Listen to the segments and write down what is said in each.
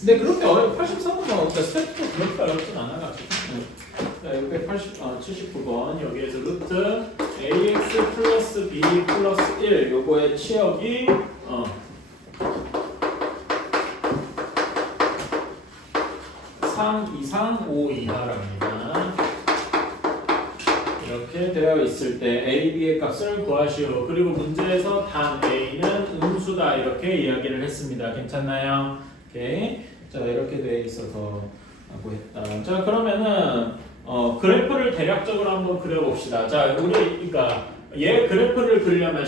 근데 그렇게 83번 그러니까 스텝도 그렇게 어렵진 않아가지고. 자, 79번 여기에서 루트 ax 플러스 b 플러스 1 요거의 치역이 3 이상 5 이하랍니다. 이렇게 되어 있을 때 a, b의 값을 구하시오. 그리고 문제에서 단 a는 음수다 이렇게 이야기를 했습니다. 괜찮나요? 오케이. 자, 이렇게 되어 있어서 하고 했다. 자, 그러면은 그래프를 대략적으로 한번 그려봅시다. 자, 우리 그러니까 얘 그래프를 그리려면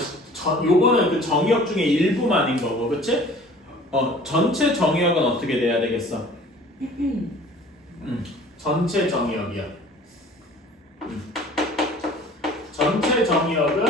요거는 그 정의역 중에 일부만인 거고, 그렇지? 전체 정의역은 어떻게 돼야 되겠어? 전체 정의역이야. 전체 정의역은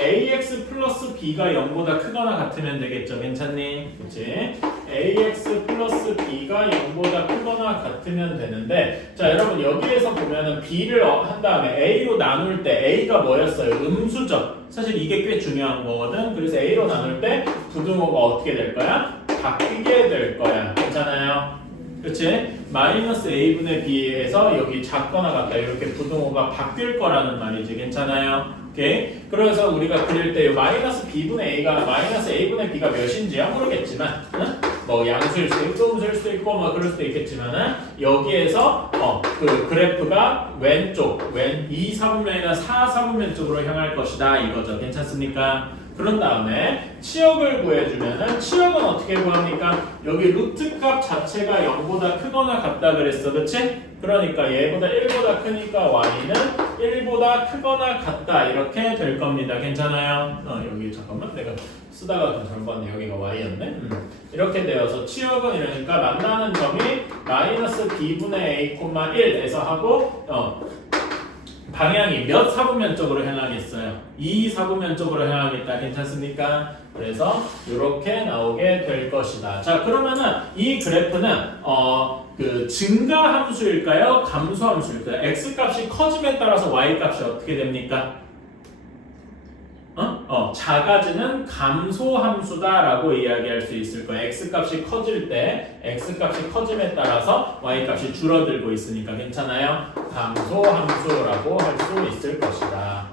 ax 플러스 b가 0보다 크거나 같으면 되겠죠. 괜찮니? 그치? ax 플러스 b가 0보다 크거나 같으면 되는데, 자, 여러분 여기에서 보면은 b를 한 다음에 a로 나눌 때 a가 뭐였어요? 음수죠. 사실 이게 꽤 중요한 거거든. 그래서 a로 나눌 때 부등호가 어떻게 될 거야? 바뀌게 될 거야. 괜찮아요? 그치? 마이너스 a분의 b에서 여기 작거나 같다 이렇게 부등호가 바뀔 거라는 말이지. 괜찮아요? 오케이? 그래서 우리가 그릴 때 마이너스 b분의 a가 마이너스 a분의 b가 몇인지야 모르겠지만, 뭐 양수일 수도 있고 음수일 수도 있고 뭐 그럴 수도 있겠지만은 여기에서 그 그래프가 왼쪽 2, 4분면이나 4, 4분면 쪽으로 향할 것이다 이거죠. 괜찮습니까? 그런 다음에 치역을 구해주면은 치역은 어떻게 구합니까? 여기 루트 값 자체가 0보다 크거나 같다 그랬어. 그치? 그러니까 얘보다 1보다 크니까 y는 1보다 크거나 같다 이렇게 될 겁니다. 괜찮아요? 여기 잠깐만 내가 쓰다가 좀 잘못 봤네. 여기가 y였네. 이렇게 되어서 치역은 이러니까 만나는 점이 마이너스 b분의 a, 1에서 하고 방향이 몇 사분면 쪽으로 향하겠어요? 2 사분면 쪽으로 향하겠다. 괜찮습니까? 그래서 이렇게 나오게 될 것이다. 자, 그러면은 이 그래프는 그 증가 함수일까요? 감소 함수일까요? x 값이 커짐에 따라서 y 값이 어떻게 됩니까? 작아지는 감소 함수다라고 이야기할 수 있을 거예요. x 값이 커질 때 x 값이 커짐에 따라서 y 값이 줄어들고 있으니까 괜찮아요? 감소 함수라고 할 수 있을 것이다.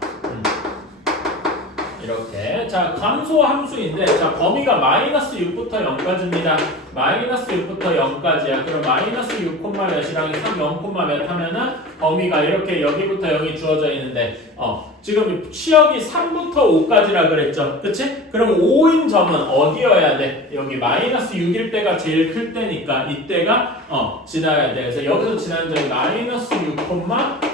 이렇게 자 감소 함수인데 자 범위가 마이너스 6부터 0까지입니다. 마이너스 6부터 0까지야. 그럼 마이너스 6, 몇이랑 3, 0, 몇 하면은 범위가 이렇게 여기부터 0이 주어져 있는데 지금 치역이 3부터 5까지라 그랬죠. 그치? 그럼 5인 점은 어디여야 돼? 여기 마이너스 6일 때가 제일 클 때니까 이때가 지나야 돼. 그래서 여기서 지나는 점이 마이너스 6,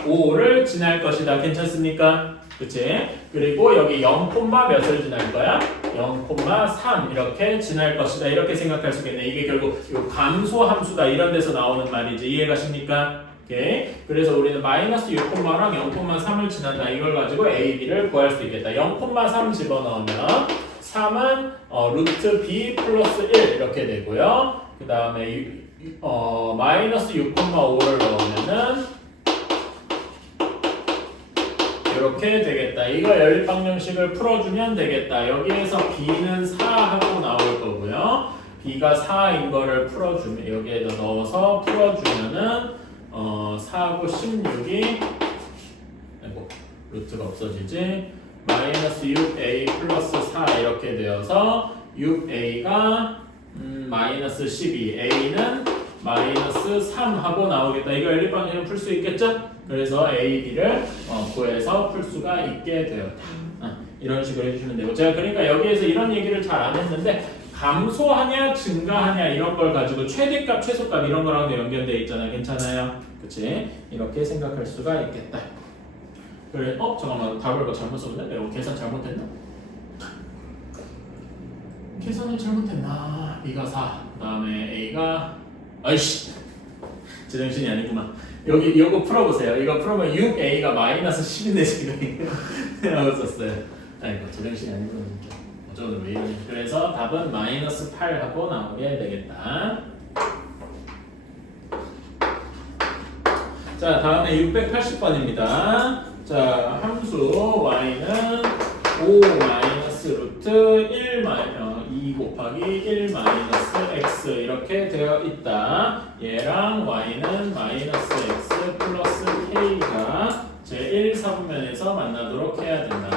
5를 지날 것이다. 괜찮습니까? 그치? 그리고 여기 0, 몇을 지날 거야? 0,3 이렇게 지날 것이다. 이렇게 생각할 수 있겠네. 이게 결국 요 감소 함수다. 이런 데서 나오는 말이지. 이해가십니까? 오케이. 그래서 우리는 마이너스 6,랑 0,3을 지난다. 이걸 가지고 A, B를 구할 수 있겠다. 0,3 집어넣으면 3은 루트 B 플러스 1 이렇게 되고요. 그 다음에 마이너스 6,5를 넣으면은 이렇게 되겠다. 이거 연립방정식을 풀어주면 되겠다. 여기에서 b는 4 하고 나올 거고요. b가 4인 거를 풀어주면 여기에다 넣어서 풀어주면은 4하고 16이 아이고 루트가 없어지지. 마이너스 6a 플러스 4 이렇게 되어서 6a가 마이너스 12 a는 마이너스 3 하고 나오겠다. 이거 연립방정식 풀 수 있겠죠? 그래서 A, B를 구해서 풀 수가 있게 되었다. 이런 식으로 해주시면 되고 제가 그러니까 여기에서 이런 얘기를 잘 안 했는데 감소하냐 증가하냐 이런 걸 가지고 최대값 최소값 이런 거랑도 연결되어 있잖아요. 괜찮아요? 그치? 이렇게 생각할 수가 있겠다. 그래, 잠깐만 답을 잘못 썼네? 내가 계산 잘못했나? 계산을 잘못했나? B가 4, 그 다음에 A가 아이씨 제정신이 아니구만. 여기 이거 풀어보세요. 이거 풀어보면 6a가 마이너스 10인데 지금 라고 썼어요. 아이고 제정신이 아니구나. 어쩌면 왜 이러니. 그래서 답은 마이너스 8하고 나오게 되겠다. 자 다음에 680번입니다. 자 함수 y는 5 마이너스 루트 1 2 곱하기 1 마이너스 x 이렇게 되어 있다. 얘랑 y는 마이너스 x 플러스 k가 제 1사분면에서 만나도록 해야 된다.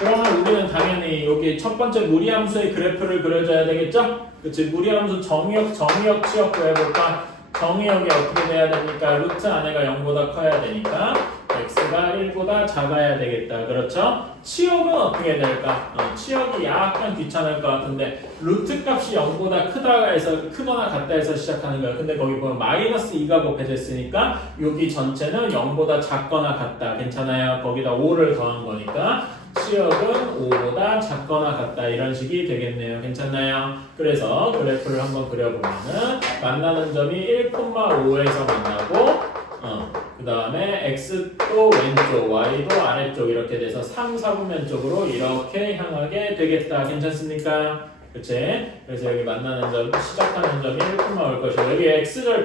그러면 우리는 당연히 여기 첫 번째 무리함수의 그래프를 그려줘야 되겠죠? 그치? 무리함수 정의역 치역 구해볼까? 정의역이 어떻게 돼야 됩니까? 루트 안에가 0보다 커야 되니까 x가 1보다 작아야 되겠다. 그렇죠? 치역은 어떻게 될까? 치역이 약간 귀찮을 것 같은데 루트 값이 0보다 크거나 같다 해서 시작하는 거예요. 근데 거기 보면 마이너스 2가 곱해져 있으니까 여기 전체는 0보다 작거나 같다. 괜찮아요? 거기다 5를 더한 거니까 치역은 5보다 작거나 같다. 이런 식이 되겠네요. 괜찮나요? 그래서 그래프를 한번 그려보면은 만나는 점이 1,5에서 만나고 그 다음에 x도 왼쪽, y도 아래쪽 이렇게 돼서 3, 4분면 쪽으로 이렇게 향하게 되겠다. 괜찮습니까? 그치? 그래서 여기 만나는 점, 시작하는 점이 1, 올 것이고 여기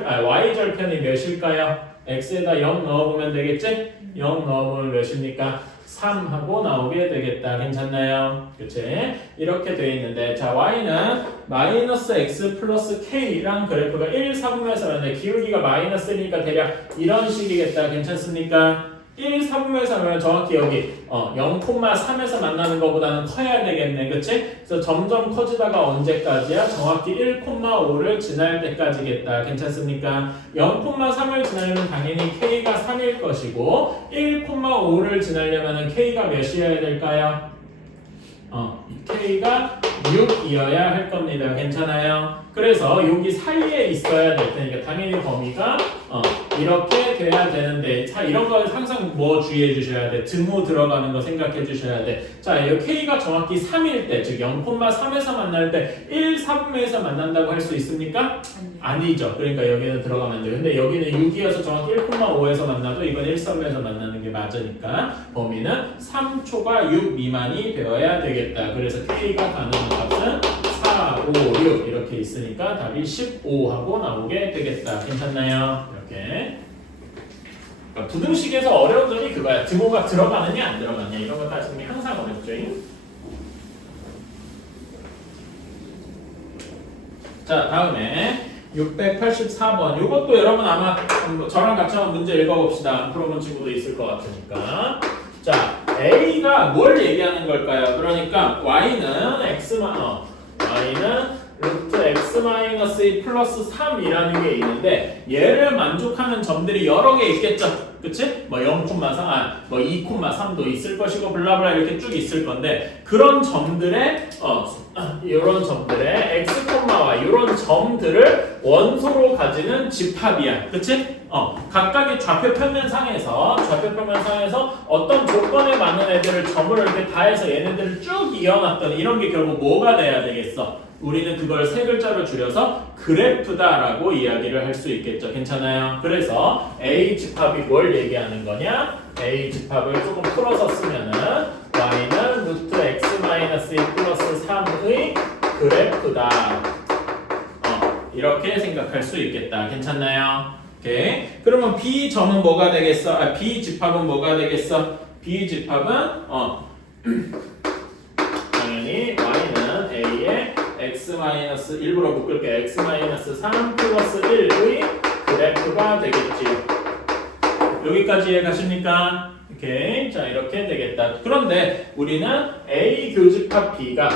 y절편이 몇일까요? x에다 0 넣어보면 되겠지? 0 넣어보면 몇입니까? 3하고 나오게 되겠다. 괜찮나요? 그치? 이렇게 돼 있는데 자 y는 마이너스 x 플러스 k랑 그래프가 1, 4분면에서 만나는데 기울기가 마이너스니까 대략 이런 식이겠다. 괜찮습니까? 1, 4분면에서 만나면 정확히 여기 0,3에서 만나는 것보다는 커야 되겠네. 그치? 그래서 점점 커지다가 언제까지야? 정확히 1,5를 지날 때까지겠다. 괜찮습니까? 0,3을 지나려면 당연히 k가 3일 것이고 1,5를 지나려면 k가 몇이어야 될까요? k가 6이어야 할 겁니다. 괜찮아요? 그래서 여기 사이에 있어야 될 테니까 당연히 범위가 이렇게 돼야 되는데 자 이런 거 항상 뭐 주의해 주셔야 돼? 등호 들어가는 거 생각해 주셔야 돼. 자 여기 k가 정확히 3일 때 즉 0,3에서 만날 때 1, 4분면에서 만난다고 할 수 있습니까? 아니죠. 그러니까 여기는 들어가면 안 돼요. 근데 여기는 6이어서 정확히 1,5에서 만나도 이건 1, 3에서 만나는 게 맞으니까 범위는 3초가 6 미만이 되어야 되겠다. 그래서 k가 가는 값은 4, 5, 6 이렇게 있으니까 답이 15하고 나오게 되겠다. 괜찮나요? 이렇게. 그러니까 부등식에서 어려운 점이 그거야. 등호가 들어가느냐 안 들어가느냐 이런 거 따지는 게 항상 어렵죠. 자 다음에 684번 이것도 여러분 아마 저랑 같이 한번 문제 읽어봅시다. 안 풀어본 친구도 있을 것 같으니까. 자 A가 뭘 얘기하는 걸까요? 그러니까 Y는 Y는 루트 x-2 플러스 3이라는 게 있는데 얘를 만족하는 점들이 여러 개 있겠죠. 그치? 뭐 0,3, 뭐 2,3도 있을 것이고 블라블라 이렇게 쭉 있을 건데 그런 점들의 이런 점들의 x, y 이런 점들을 원소로 가지는 집합이야. 그치? 각각의 좌표 평면상에서 어떤 조건에 맞는 애들을 점을 이렇게 다해서 얘네들을 쭉 이어놨더니 이런 게 결국 뭐가 돼야 되겠어? 우리는 그걸 세 글자로 줄여서 그래프다라고 이야기를 할 수 있겠죠. 괜찮아요? 그래서 A 집합이 뭘 얘기하는 거냐? A 집합을 조금 풀어서 쓰면은 y는 루트 x-2 플러스 3의 그래프다. 이렇게 생각할 수 있겠다. 괜찮나요? 오케이. 그러면 B 점은 뭐가 되겠어? B 집합은 뭐가 되겠어? B 집합은 당연히 y는 A의 x- 일부러 묶을게 x-3 플러스 1의 그래프가 되겠지요. 여기까지 이해 가십니까? 오케이. 자 이렇게 되겠다. 그런데 우리는 A 교집합 B가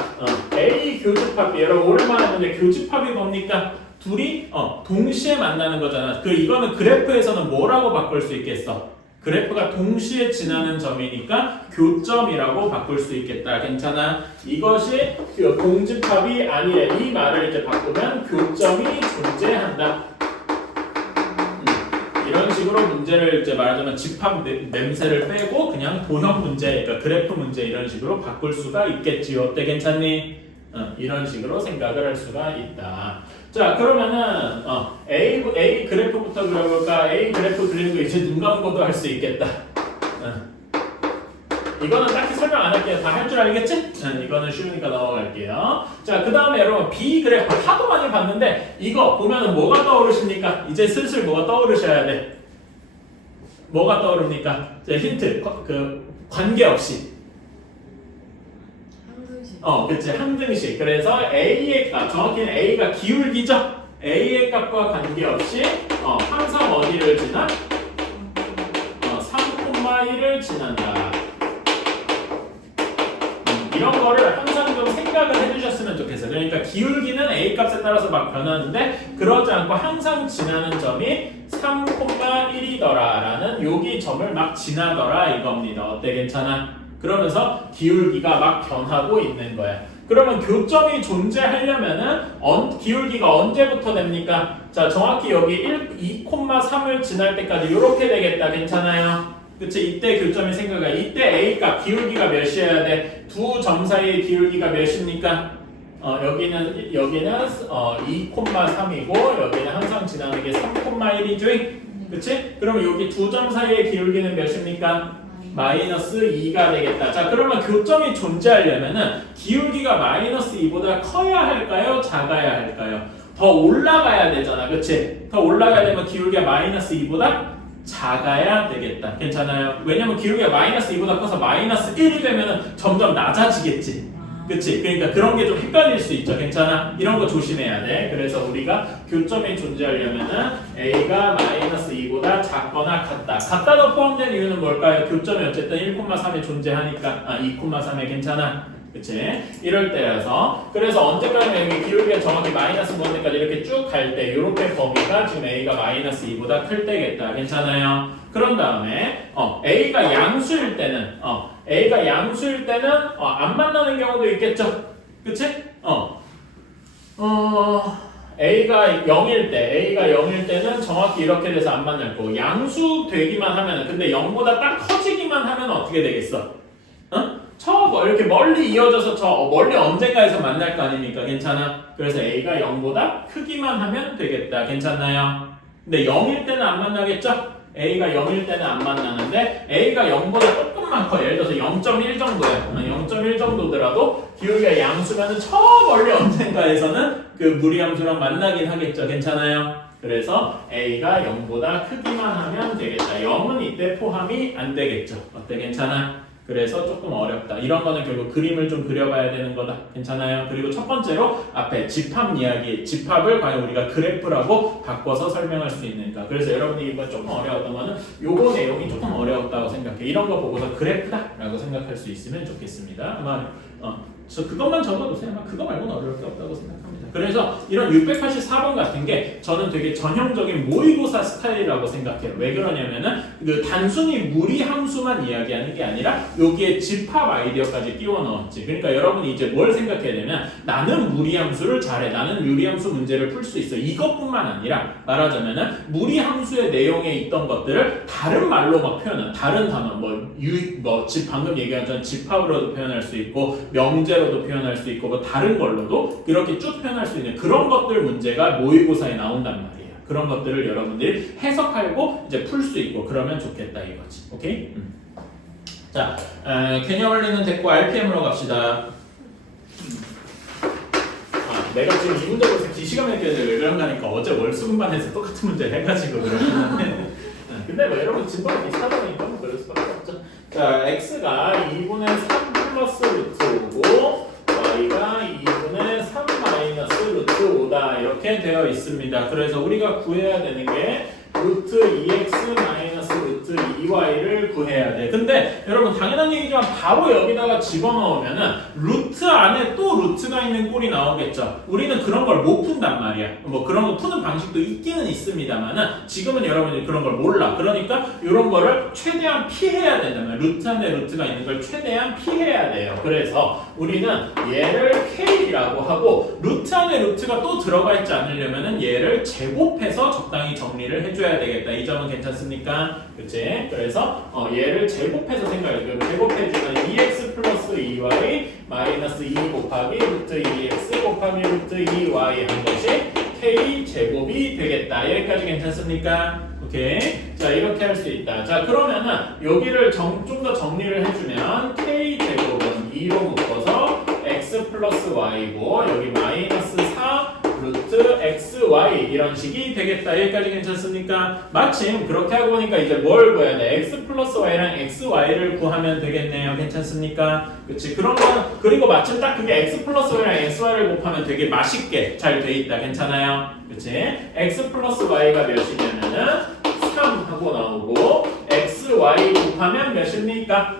A 교집합 B 여러분 오랜만에 했는데 교집합이 뭡니까? 둘이 동시에 만나는 거잖아. 이거는 그래프에서는 뭐라고 바꿀 수 있겠어? 그래프가 동시에 지나는 점이니까 교점이라고 바꿀 수 있겠다. 괜찮아? 이것이 공집합이 아니래. 이 말을 이제 바꾸면 교점이 존재한다. 이런 식으로 문제를 이제 말하자면 집합 냄새를 빼고 그냥 도형 문제, 그러니까 그래프 문제 이런 식으로 바꿀 수가 있겠지요. 어때? 괜찮니? 이런 식으로 생각을 할 수가 있다. 자 그러면은 A 그래프부터 그려볼까? A 그래프 그리는 거 이제 눈 감고도 할 수 있겠다. 이거는 딱히 설명 안 할게요. 다 할 줄 알겠지? 이거는 쉬우니까 넘어갈게요. 자 그 다음에 여러분 B 그래프 하도 많이 봤는데 이거 보면은 뭐가 떠오르십니까? 이제 슬슬 뭐가 떠오르셔야 돼. 뭐가 떠오릅니까? 힌트 관계없이 항등식. 그치 항등식. 그래서 A의 값 정확히는 A가 기울기죠. A의 값과 관계없이 항상 어디를 지나? 3,1을 지난다. 이런 거를 항상 좀 생각을 해주셨으면 좋겠어요. 그러니까 기울기는 A 값에 따라서 막 변하는데 그러지 않고 항상 지나는 점이 3,1이더라 라는 여기 점을 막 지나더라 이겁니다. 어때? 괜찮아? 그러면서 기울기가 막 변하고 있는 거야. 그러면 교점이 존재하려면은 기울기가 언제부터 됩니까? 자, 정확히 여기 2,3을 지날 때까지 이렇게 되겠다. 괜찮아요? 그치? 이때 교점이 생각해. 이때 A값 기울기가 몇이어야 돼? 두 점 사이의 기울기가 몇입니까? 여기는 2,3이고 여기는 항상 지나는 게 3,1이죠? 그치? 그럼 여기 두 점 사이의 기울기는 몇입니까? 마이너스 2가 되겠다. 자, 그러면 교점이 존재하려면은 기울기가 마이너스 2보다 커야 할까요? 작아야 할까요? 더 올라가야 되잖아. 그치? 더 올라가야 되면 기울기가 마이너스 2보다 작아야 되겠다. 괜찮아요? 왜냐면 기울기가 마이너스 2보다 커서 마이너스 1이 되면 점점 낮아지겠지. 그치? 그러니까 그런 게 좀 헷갈릴 수 있죠. 괜찮아? 이런 거 조심해야 돼. 그래서 우리가 교점이 존재하려면은 A가 마이너스 2보다 작거나 같다. 같다가 포함된 이유는 뭘까요? 교점이 어쨌든 1,3에 존재하니까 2,3에 괜찮아? 그치? 이럴 때라서 그래서 언제까지 여기 기울기가 정확히 마이너스 무한대까지 이렇게 쭉 갈 때 이렇게 범위가 지금 A가 마이너스 2보다 클 때겠다. 괜찮아요? 그런 다음에 A가 양수일 때는 안 만나는 경우도 있겠죠? 그치? A가 0일 때는 정확히 이렇게 돼서 안 만날 거고 양수 되기만 하면은 근데 0보다 딱 커지기만 하면 어떻게 되겠어? 이렇게 멀리 이어져서 멀리 언젠가에서 만날 거 아닙니까? 괜찮아? 그래서 A가 0보다 크기만 하면 되겠다. 괜찮나요? 근데 0일 때는 안 만나겠죠? A가 0일 때는 안 만나는데 A가 0보다 조금만 커. 예를 들어서 0.1 정도야. 0.1 정도더라도 기울기가 양수면은 멀리 언젠가에서는 그 무리함수랑 만나긴 하겠죠. 괜찮아요? 그래서 A가 0보다 크기만 하면 되겠다. 0은 이때 포함이 안 되겠죠. 어때? 괜찮아? 그래서 조금 어렵다. 이런 거는 결국 그림을 좀 그려봐야 되는 거다. 괜찮아요? 그리고 첫 번째로 앞에 집합 이야기, 집합을 과연 우리가 그래프라고 바꿔서 설명할 수 있는가. 그래서 여러분이 이거 조금 어려웠던 거는 요거 내용이 조금 어려웠다고 생각해. 이런 거 보고서 그래프다라고 생각할 수 있으면 좋겠습니다. 아마 그것만 적어두세요. 아마 그거 말고는 어려울 게 없다고 생각합니다. 그래서 이런 684번 같은 게 저는 되게 전형적인 모의고사 스타일이라고 생각해요. 왜 그러냐면은 그 단순히 무리함수만 이야기하는 게 아니라 여기에 집합 아이디어까지 끼워 넣었지. 그러니까 여러분이 이제 뭘 생각해야 되면 나는 무리함수를 잘해. 나는 유리함수 문제를 풀 수 있어. 이것뿐만 아니라 말하자면은 무리함수의 내용에 있던 것들을 다른 말로 막 표현한 다른 단어 방금 얘기한 전 집합으로도 표현할 수 있고 명제로도 표현할 수 있고 뭐 다른 걸로도 이렇게 쭉 표현할 수 있는 그런 것들 문제가 모의고사에 나온단 말이에요. 그런 것들을 여러분들이 해석하고 이제 풀 수 있고 그러면 좋겠다 이거지. 오케이? 자, 개념 원리는 됐고 RPM으로 갑시다. 내가 지금 이 문제 보면서 기시감 느껴져 왜 그런가 하니까 어제 월수분반에서 똑같은 문제 해가지고 그러는데 근데 뭐 여러분 진도가 비슷하다 보니까 뭐 그럴 수밖에 없죠. 자, x가 2분의 3 플러스 루트 5고 y가 2분의 3 마이너스 루트 5다 이렇게 되어 있습니다. 그래서 우리가 구해야 되는 게 루트 2x 마이너스 루트 2y를 구해야 돼. 근데 여러분 당연한 얘기지만 바로 여기다가 집어넣으면은 루트 안에 또 루트가 있는 꼴이 나오겠죠. 우리는 그런 걸 못 푼단 말이야. 뭐 그런 거 푸는 방식도 있기는 있습니다만은 지금은 여러분이 그런 걸 몰라. 그러니까 이런 거를 최대한 피해야 된다면 루트 안에 루트가 있는 걸 최대한 피해야 돼요. 그래서 우리는 얘를 k라고 하고 루트 안에 루트가 또 들어가 있지 않으려면은 얘를 제곱해서 적당히 정리를 해줘야 되겠다. 이 점은 괜찮습니까? 그치? 그래서 얘를 제곱해서 생각해. 제곱해주면 2x 플러스 2y 마이너스 2 곱하기 루트 2x 곱하기 루트 2y 한 것이 k 제곱이 되겠다. 여기까지 괜찮습니까? 오케이. 자, 이렇게 할 수 있다. 자, 그러면은 여기를 좀 더 정리를 해주면 k 제곱은 2로 묶어서 x 플러스 y고 여기 마이너스 4 루트 xy 이런 식이 되겠다. 여기까지 괜찮습니까? 마침 그렇게 하고 보니까 이제 뭘 구해야 돼? x 플러스 y랑 xy를 구하면 되겠네요. 괜찮습니까? 그치? 그런 거는 그리고 마침 딱 그게 x 플러스 y랑 xy를 곱하면 되게 맛있게 잘 돼 있다. 괜찮아요? 그치? x 플러스 y가 몇이냐면은 3 하고 나오고 xy 곱하면 몇입니까?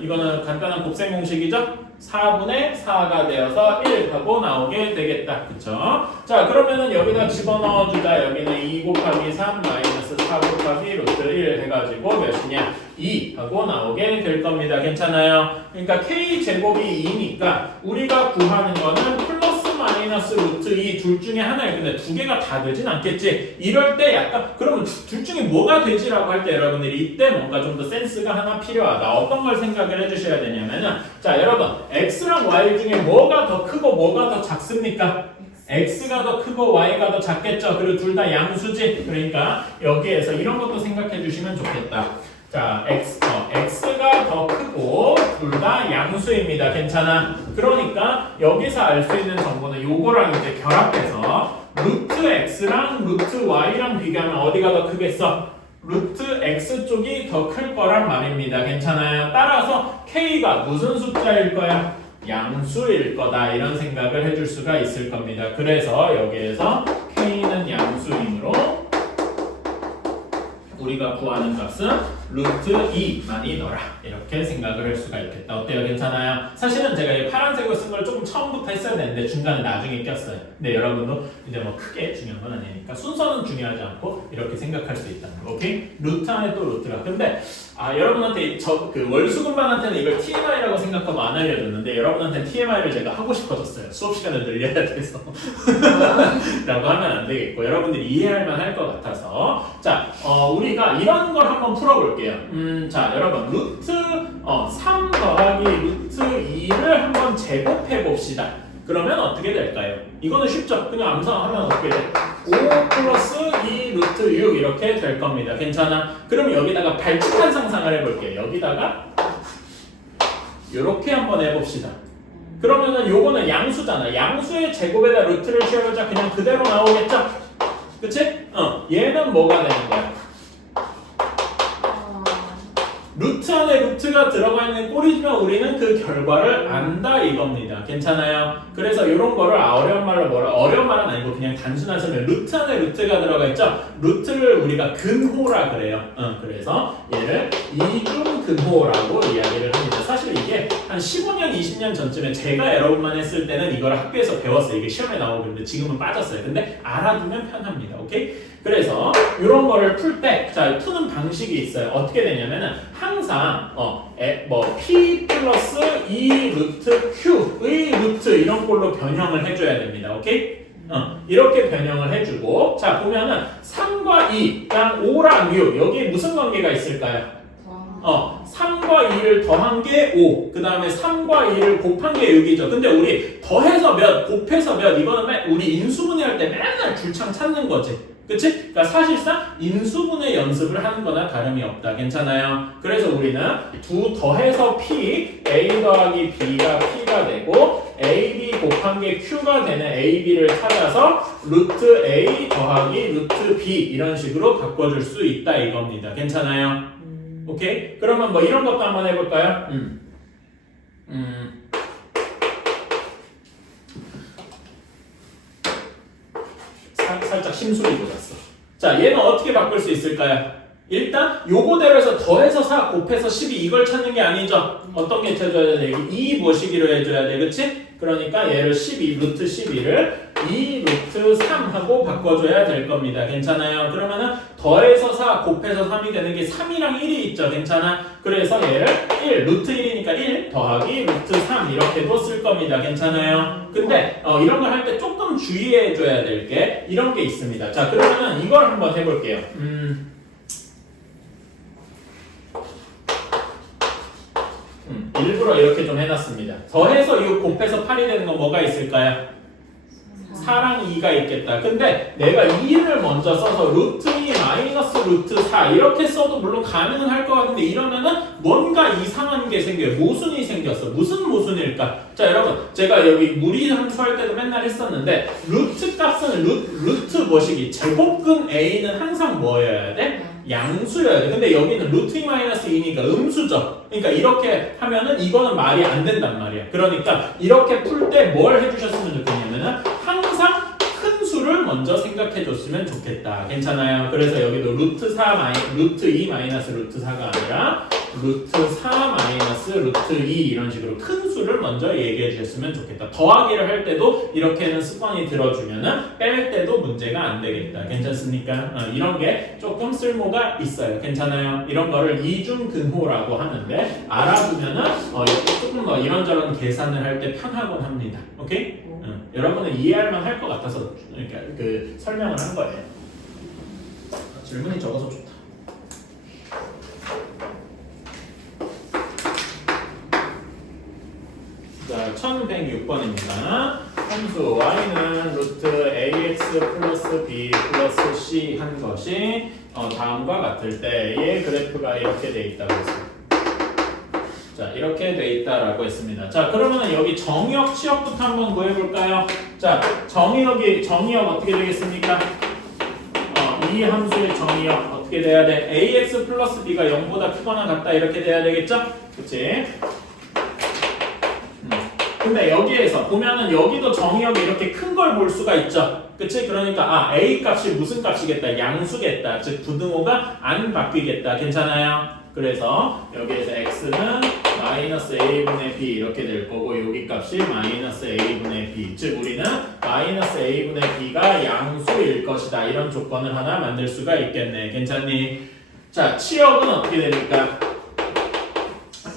이거는 간단한 곱셈 공식이죠? 4분의 4가 되어서 1 하고 나오게 되겠다. 그쵸? 자, 그러면은 여기다 집어넣어주자. 여기는 2 곱하기 3 마이너스 4 곱하기 루트 1 해가지고 몇이냐? 2 하고 나오게 될 겁니다. 괜찮아요? 그러니까 k제곱이 2니까 우리가 구하는 거는 플러스 마이너스 루트 2 둘 중에 하나예요. 근데 두 개가 다 되진 않겠지? 이럴 때 약간 그러면 둘 중에 뭐가 되지라고 할 때 여러분들이 이때 뭔가 좀 더 센스가 하나 필요하다. 어떤 걸 생각을 해주셔야 되냐면은 자 여러분 x랑 y 중에 뭐가 더 크고 뭐가 더 작습니까? x가 더 크고 y가 더 작겠죠. 그리고 둘 다 양수지. 그러니까 여기에서 이런 것도 생각해 주시면 좋겠다. 자, x가 더 크고 둘 다 양수입니다. 괜찮아? 그러니까 여기서 알 수 있는 정보는 요거랑 이제 결합해서 루트 x랑 루트 y랑 비교하면 어디가 더 크겠어? 루트 x 쪽이 더 클 거란 말입니다. 괜찮아요? 따라서 k가 무슨 숫자일 거야? 양수일 거다. 이런 생각을 해줄 수가 있을 겁니다. 그래서 여기에서 k는 양수이므로 우리가 구하는 값은 루트 2만이 더라. 이렇게 생각을 할 수가 있겠다. 어때요? 괜찮아요? 사실은 제가 이 파란색으로 쓴 걸 조금 처음부터 했어야 되는데 중간에 나중에 꼈어요. 근데 여러분도 이제 뭐 크게 중요한 건 아니니까 순서는 중요하지 않고 이렇게 생각할 수 있다는 거. 오케이? 루트 안에 또 루트가. 근데 여러분한테 그 월수금반한테는 이걸 TMI라고 생각하고 안 알려줬는데 여러분한테 TMI를 제가 하고 싶어졌어요. 수업 시간을 늘려야 돼서 라고 하면 안 되겠고 여러분들이 이해할 만할 것 같아서 자 우리가 이런 걸 한번 풀어볼게요. 자 여러분 루트 3 더하기 루트 2를 한번 제곱해 봅시다. 그러면 어떻게 될까요? 이거는 쉽죠? 그냥 암산하면 어떻게 돼? 5 플러스 2 루트 6 이렇게 될 겁니다. 괜찮아? 그럼 여기다가 발칙한 상상을 해볼게요. 여기다가 이렇게 한번 해봅시다. 그러면은 요거는 양수잖아. 양수의 제곱에다 루트를 씌워보자 그냥 그대로 나오겠죠? 그치? 얘는 뭐가 되는 거야? 루트 안에 루트가 들어가 있는 꼴이지만 우리는 그 결과를 안다 이겁니다. 괜찮아요? 그래서 이런 거를 어려운 말로 어려운 말은 아니고 그냥 단순한 설명. 루트 안에 루트가 들어가 있죠? 루트를 우리가 근호라 그래요. 그래서 얘를 이중 근호라고 이야기를 합니다. 사실 이게 한 15년, 20년 전쯤에 제가 여러분만 했을 때는 이걸 학교에서 배웠어요. 이게 시험에 나오고 그런데 지금은 빠졌어요. 근데 알아두면 편합니다. 오케이? 그래서 이런 거를 풀 때, 자, 푸는 방식이 있어요. 어떻게 되냐면은 항상 p 플러스 2 루트 q의 루트 이런 걸로 변형을 해줘야 됩니다. 오케이? 이렇게 변형을 해주고 자 보면은 3과 2랑 5랑 6 여기에 무슨 관계가 있을까요? 3과 2를 더한 게 5, 그 다음에 3과 2를 곱한 게 6이죠. 근데 우리 더해서 몇, 곱해서 몇, 이거는 우리 인수분해 할 때 맨날 줄창 찾는 거지. 그치? 그러니까 사실상 인수분해 연습을 하는 거나 다름이 없다. 괜찮아요? 그래서 우리는 두 더해서 P, A 더하기 B가 P가 되고 A, B 곱한 게 Q가 되는 A, B를 찾아서 루트 A 더하기 루트 B 이런 식으로 바꿔줄 수 있다 이겁니다. 괜찮아요? 오케이? 그러면 뭐 이런 것도 한번 해볼까요? 살짝 심술이 돋았어. 자, 얘는 어떻게 바꿀 수 있을까요? 일단 요거대로 해서 더해서 4 곱해서 12 이걸 찾는 게 아니죠. 어떤 게 찾아야 돼? 2 모시기로 해줘야 돼. 그치? 그러니까 얘를 12, 루트 12를 2 루트 3하고 바꿔줘야 될 겁니다. 괜찮아요? 그러면은 더해서 4 곱해서 3이 되는 게 3이랑 1이 있죠. 괜찮아? 그래서 얘를 1, 루트 1이니까 1 더하기 루트 3 이렇게도 쓸 겁니다. 괜찮아요? 근데 이런 걸 할 때 조금 주의해줘야 될 게 이런 게 있습니다. 자, 그러면은 이걸 한번 해볼게요. 일부러 이렇게 좀 해놨습니다. 더해서 6 곱해서 8이 되는 건 뭐가 있을까요? 4랑 2가 있겠다. 근데 내가 2를 먼저 써서 루트 2 마이너스 루트 4 이렇게 써도 물론 가능은 할 것 같은데 이러면은 뭔가 이상한 게 생겨요. 모순이 생겼어. 무슨 모순일까? 자 여러분 제가 여기 무리 함수 할 때도 맨날 했었는데 루트 값은 루트 뭐시기 제곱근 a는 항상 뭐여야 돼? 양수여야 돼. 근데 여기는 루트 2 마이너스 2니까 음수죠. 그러니까 이렇게 하면은 이거는 말이 안 된단 말이야. 그러니까 이렇게 풀 때 뭘 해주셨으면 좋겠냐면은 항상 큰 수를 먼저 생각해 줬으면 좋겠다. 괜찮아요? 그래서 여기도 루트 2 마이너스 루트 4가 아니라 루트 4 마이너스 루트 2 이런 식으로 큰 수를 먼저 얘기해 주셨으면 좋겠다. 더하기를 할 때도 이렇게는 습관이 들어주면은 뺄 때도 문제가 안 되겠다. 괜찮습니까? 이런 게 조금 쓸모가 있어요. 괜찮아요? 이런 거를 이중근호라고 하는데 알아두면은 조금 뭐 이런저런 계산을 할 때 편하곤 합니다. 오케이? 여러분은 이해할만 할 것 같아서 그러니까 그 설명을 한 거예요. 질문이 적어서 좋다. 자, 1106번입니다. 함수 y는 루트 ax 플러스 b 플러스 c 한 것이 다음과 같을 때의 그래프가 이렇게 돼 있다고 했습니다. 자, 이렇게 돼 있다라고 했습니다. 자, 그러면 여기 정의역, 치역부터 한번 구해볼까요? 자, 정의역 어떻게 되겠습니까? 이 함수의 정의역 어떻게 돼야 돼? ax 플러스 b가 0보다 크거나 같다 이렇게 돼야 되겠죠? 그치? 근데 여기에서 보면은 여기도 정의역이 이렇게 큰 걸 볼 수가 있죠. 그치? 그러니까 a 값이 무슨 값이겠다? 양수겠다. 즉 부등호가 안 바뀌겠다. 괜찮아요? 그래서 여기에서 x는 마이너스 a분의 b 이렇게 될 거고 여기 값이 마이너스 a분의 b 즉 우리는 마이너스 a분의 b가 양수일 것이다. 이런 조건을 하나 만들 수가 있겠네. 괜찮니? 자, 치역은 어떻게 됩니까?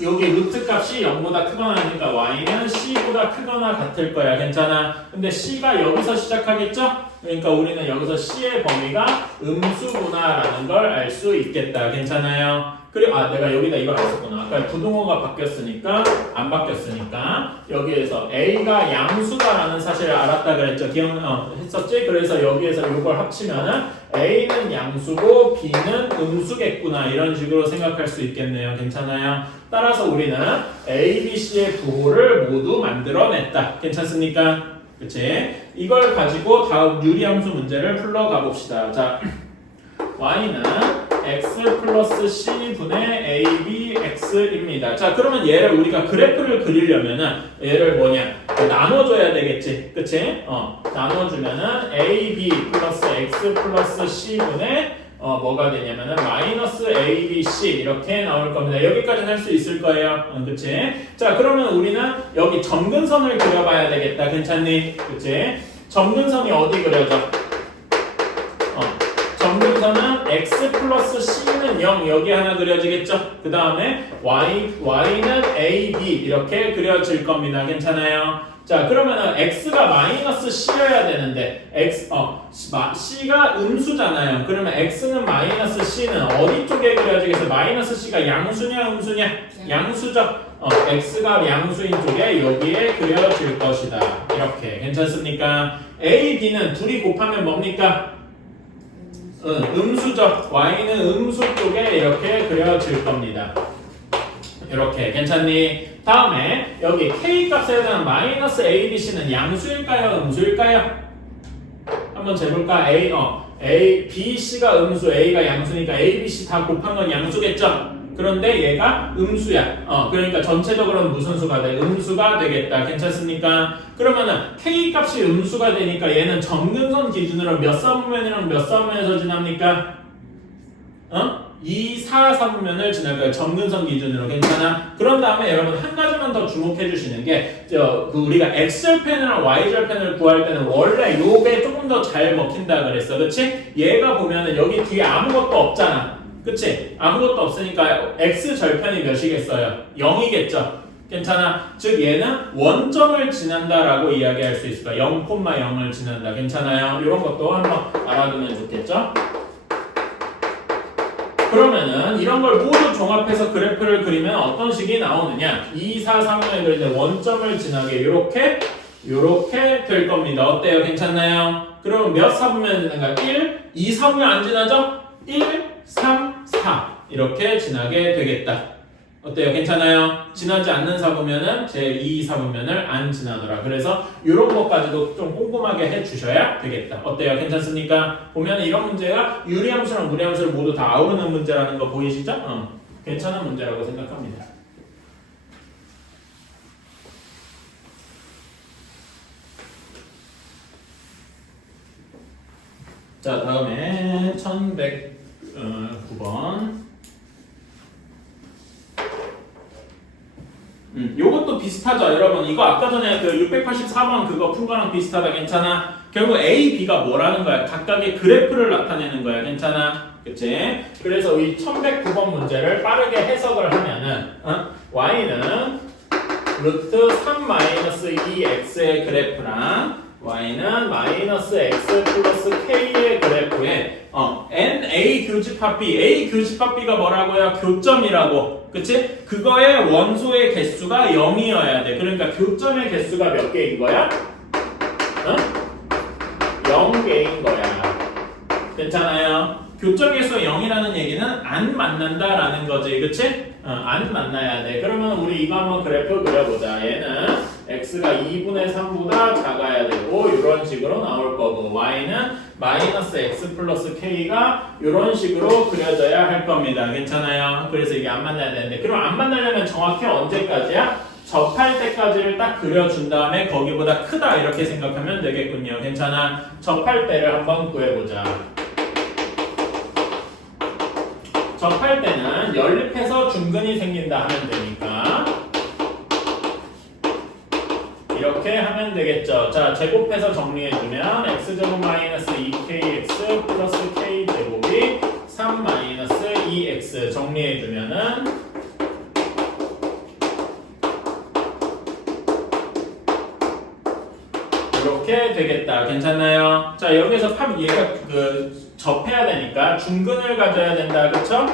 여기 루트 값이 0보다 크거나 하니까 y는 c보다 크거나 같을 거야. 괜찮아? 근데 c가 여기서 시작하겠죠? 그러니까 우리는 여기서 c의 범위가 음수구나라는 걸 알 수 있겠다. 괜찮아요? 그리고 내가 여기다 이걸 안 썼구나. 아까 부등호가 바뀌었으니까 안 바뀌었으니까 여기에서 a가 양수다라는 사실을 알았다 그랬죠. 했었지? 그래서 여기에서 이걸 합치면은 a는 양수고 b는 음수겠구나 이런 식으로 생각할 수 있겠네요. 괜찮아요? 따라서 우리는 a, b, c의 부호를 모두 만들어냈다. 괜찮습니까? 그치? 이걸 가지고 다음 유리함수 문제를 풀러가 봅시다. 자, y는 x 플러스 c분의 ab x입니다. 자, 그러면 얘를 우리가 그래프를 그리려면은 얘를 나눠줘야 되겠지. 그치? 나눠주면은 ab 플러스 x 플러스 c분의 뭐가 되냐면은 마이너스 abc 이렇게 나올 겁니다. 여기까지는 할 수 있을 거예요. 그치? 자, 그러면 우리는 여기 점근선을 그려봐야 되겠다. 괜찮니? 그치? 점근선이 어디 그려져? 점근선은 x 플러스 c는 0 여기 하나 그려지겠죠? 그 다음에 y는 ab 이렇게 그려질 겁니다. 괜찮아요? 자, 그러면은 x가 마이너스 c여야 되는데 c가 음수잖아요. 그러면 x는 마이너스 c는 어디 쪽에 그려지겠어요? 마이너스 c가 양수냐 음수냐? 양수죠. x가 양수인 쪽에 여기에 그려질 것이다. 이렇게 괜찮습니까? a, b는 둘이 곱하면 뭡니까? 음수죠. y는 음수 쪽에 이렇게 그려질 겁니다. 이렇게 괜찮니? 다음에 여기 k 값에 대한 마이너스 abc는 양수일까요? 음수일까요? 한번 재볼까? bc가 음수, a가 양수니까 abc 다 곱한 건 양수겠죠? 그런데 얘가 음수야. 그러니까 전체적으로는 무슨 수가 돼? 음수가 되겠다. 괜찮습니까? 그러면은 k 값이 음수가 되니까 얘는 점근선 기준으로 몇 사분면이랑 몇 사분면에서 지납니까? 2, 4 사분면을 지날 거예요. 점근선 기준으로. 괜찮아? 그런 다음에 여러분 한 가지만 더 주목해 주시는 게 우리가 x절편이랑 y절편을 구할 때는 원래 요게 조금 더 잘 먹힌다 그랬어. 그치? 얘가 보면은 여기 뒤에 아무것도 없잖아. 그치? 아무것도 없으니까 x절편이 몇이겠어요? 0이겠죠? 괜찮아? 즉 얘는 원점을 지난다라고 이야기할 수 있을 거야. 0,0을 지난다. 괜찮아요? 이런 것도 한번 알아두면 좋겠죠? 그러면은 이런 걸 모두 종합해서 그래프를 그리면 어떤 식이 나오느냐? 2, 4, 3을 그릴 때 원점을 지나게 이렇게 요렇게 될 겁니다. 어때요? 괜찮나요? 그러면 몇 사분면 되는가? 1, 2 사분면 안 지나죠? 1, 3, 4 이렇게 지나게 되겠다. 어때요? 괜찮아요? 지나지 않는 사분면은 제2 사분면을 안 지나더라. 그래서 이런 것까지도 좀 꼼꼼하게 해주셔야 되겠다. 어때요? 괜찮습니까? 보면 이런 문제가 유리함수랑 무리함수를 모두 다 아우르는 문제라는 거 보이시죠? 괜찮은 문제라고 생각합니다. 자, 다음에 1109번. 요것도 비슷하죠, 여러분. 이거 아까 전에 그 684번 그거 푼 거랑 비슷하다. 괜찮아? 결국 A, B가 뭐라는 거야? 각각의 그래프를 나타내는 거야. 괜찮아? 그치? 그래서 이 1109번 문제를 빠르게 해석을 하면은 Y는 루트 3-2x의 그래프랑 y는 마이너스 x 플러스 k의 그래프에 NA 교집합 B, A 교집합 B가 뭐라고요? 교점이라고. 그치? 그거의 원소의 개수가 0이어야 돼. 그러니까 교점의 개수가 몇 개인 거야? 0개인 거야. 괜찮아요? 교점 개수가 0이라는 얘기는 안 만난다라는 거지. 그치? 안 만나야 돼. 그러면 우리 이거 한번 그래프 그려보자. 얘는 x가 2분의 3보다 작아야 되고 이런 식으로 나올 거고 y는 마이너스 x 플러스 k가 이런 식으로 그려져야 할 겁니다. 괜찮아요? 그래서 이게 안 만나야 되는데 그럼 안 만나려면 정확히 언제까지야? 접할 때까지를 딱 그려준 다음에 거기보다 크다 이렇게 생각하면 되겠군요. 괜찮아? 접할 때를 한번 구해보자. 접할 때는 연립해서 중근이 생긴다 하면 되니까 이렇게 하면 되겠죠. 자, 제곱해서 정리해주면 x제곱 마이너스 2kx 플러스 k제곱이 3 마이너스 2x 정리해주면은 이렇게 되겠다. 괜찮나요? 자, 여기서 얘가 접해야 되니까 중근을 가져야 된다. 그쵸?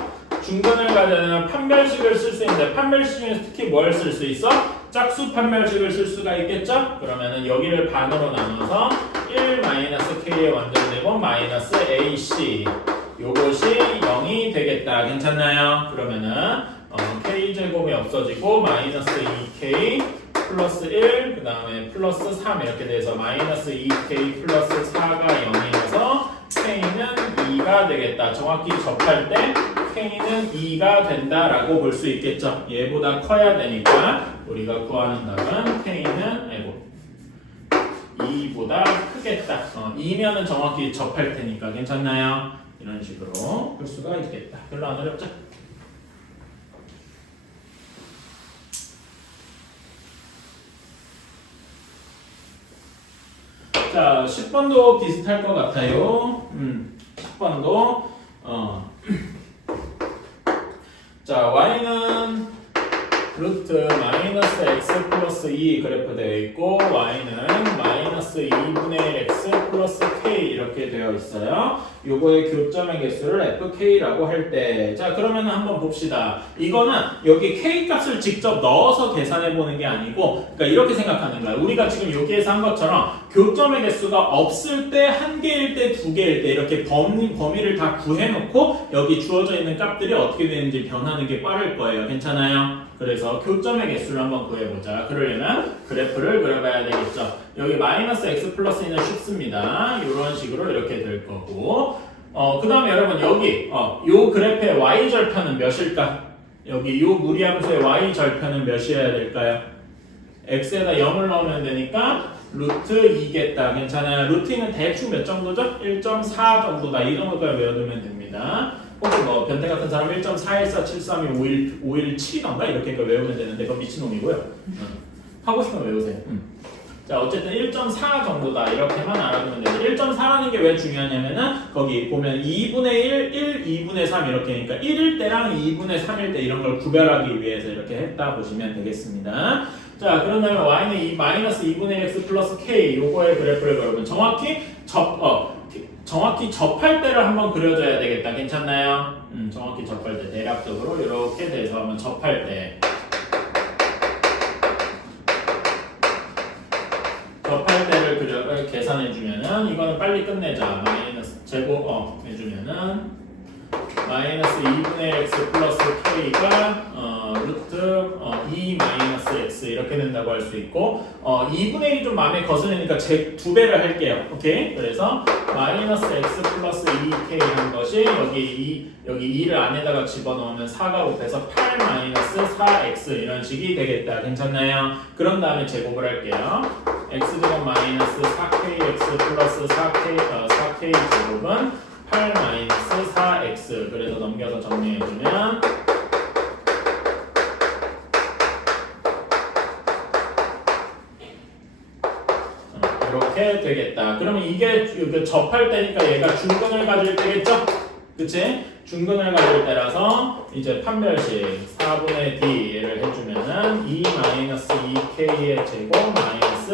중근을 가져야 되면 판별식을 쓸 수 있는데 판별식 중에서 특히 뭘 쓸 수 있어? 짝수 판별식을 쓸 수가 있겠죠? 그러면은 여기를 반으로 나눠서 1-k의 완전제곱 마이너스 ac 요것이 0이 되겠다. 괜찮나요? 그러면은 k제곱이 없어지고 마이너스 2k 플러스 1, 그 다음에 플러스 3 이렇게 돼서 마이너스 2k 플러스 4가 0이라서 k는 2가 되겠다. 정확히 접할 때 k는 2가 된다라고 볼 수 있겠죠. 얘보다 커야 되니까 우리가 구하는 답은 k는 2보다 크겠다. 2면은 정확히 접할 테니까 괜찮나요? 이런 식으로 볼 수가 있겠다. 별로 안 어렵죠? 자, 10번도 비슷할 것 같아요. 10번도 자, y는 루트 마이너스 x 플러스 2 그래프 되어 있고 y는 마이너스 2분의 1 x 플러스 k 이렇게 되어 있어요. 요거의 교점의 개수를 fk라고 할 때, 자 그러면 한번 봅시다. 이거는 여기 k 값을 직접 넣어서 계산해 보는 게 아니고, 그러니까 이렇게 생각하는 거야. 우리가 지금 여기에서 한 것처럼 교점의 개수가 없을 때, 한 개일 때, 두 개일 때 이렇게 범위를 다 구해놓고 여기 주어져 있는 값들이 어떻게 되는지 변하는 게 빠를 거예요. 괜찮아요? 그래서 교점의 개수를 한번 구해보자. 그러려면 그래프를 그려봐야 되겠죠. 여기 마이너스 x 플러스는 쉽습니다. 이런 식으로 이렇게 될 거고, 그 다음에 여러분 여기 요 그래프의 y절편은 몇일까? 여기 요 무리함수의 y절편은 몇이어야 될까요? x에다 0을 넣으면 되니까 루트 2겠다. 괜찮아요? 루트는 대충 몇 정도죠? 1.4 정도다. 이 정도까지 외워두면 됩니다. 혹시 뭐 변태 같은 사람 1.41473이 517이던가 이렇게 외우면 되는데 그건 미친놈이고요. 하고 싶으면 외우세요. 자, 어쨌든 1.4 정도다 이렇게만 알아두면 돼요. 1.4라는 게 왜 중요하냐면은 거기 보면 2분의 1, 2분의 3 이렇게니까 1일 때랑 2분의 3일 때 이런 걸 구별하기 위해서 이렇게 했다 보시면 되겠습니다. 자, 그러면 y는 이 마이너스 2분의 x 플러스 k 요거의 그래프를 그러면 정확히 접할 때를 한번 그려줘야 되겠다. 괜찮나요? 정확히 접할 때 대략적으로 이렇게 돼서 한번 접할 때 잘 계산해주면은 이거는 빨리 끝내자. 마이너스 제곱 해주면은 마이너스 2분의 x 플러스 k가 루트 2 마이너스 x 이렇게 된다고 할 수 있고 2분의 1이 좀 마음에 거스르니까 제 2배를 할게요. 오케이? 그래서 마이너스 x 플러스 2k 한 것이 여기 2를 안에다가 집어넣으면 4가 곱해서 8 마이너스 4x 이런 식이 되겠다. 괜찮나요? 그런 다음에 제곱을 할게요. x제곱 마이너스 4kx 플러스 4k 제곱은 8 마이너스 4x 그래서 넘겨서 정리해주면 이렇게 되겠다. 그러면 이게 접할 때니까 얘가 중근을 가질 때겠죠? 그치? 중근을 가질 때라서 이제 판별식 4분의 d를 해주면은 2-2k의 제곱 마이너스